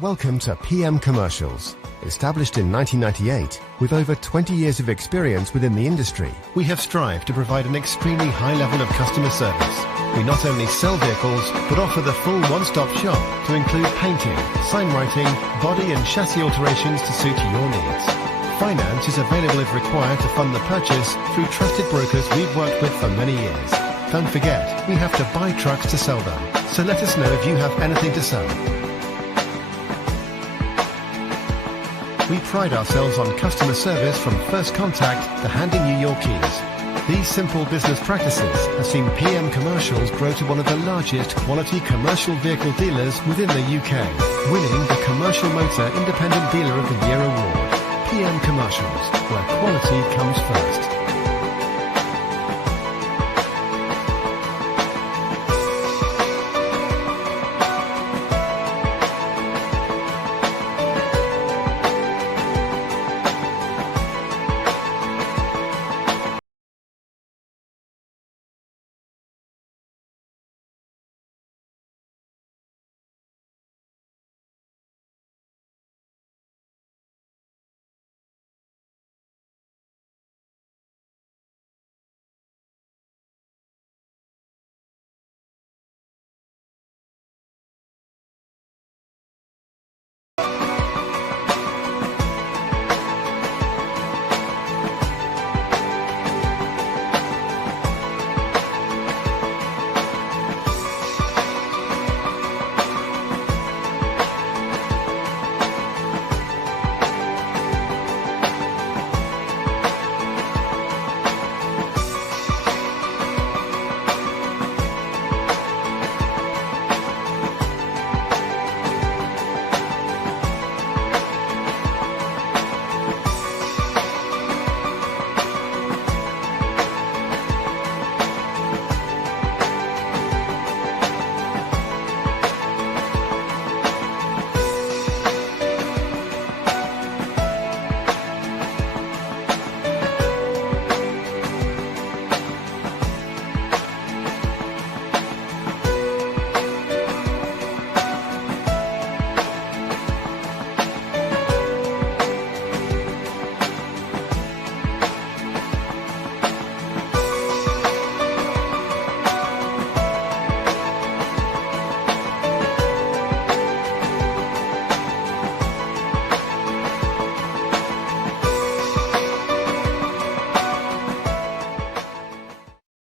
Welcome to PM Commercials. Established in 1998, with over 20 years of experience within the industry, we have strived to provide an extremely high level of customer service. We not only sell vehicles, but offer the full one-stop shop to include painting, sign writing, body and chassis alterations to suit your needs. Finance is available if required to fund the purchase through trusted brokers we've worked with for many years. Don't forget, we have to buy trucks to sell them, so let us know if you have anything to sell. We pride ourselves on customer service from first contact to handing you your keys. These simple business practices have seen PM Commercials grow to one of the largest quality commercial vehicle dealers within the UK, winning the Commercial Motor Independent Dealer of the Year award. PM Commercials, where quality comes first.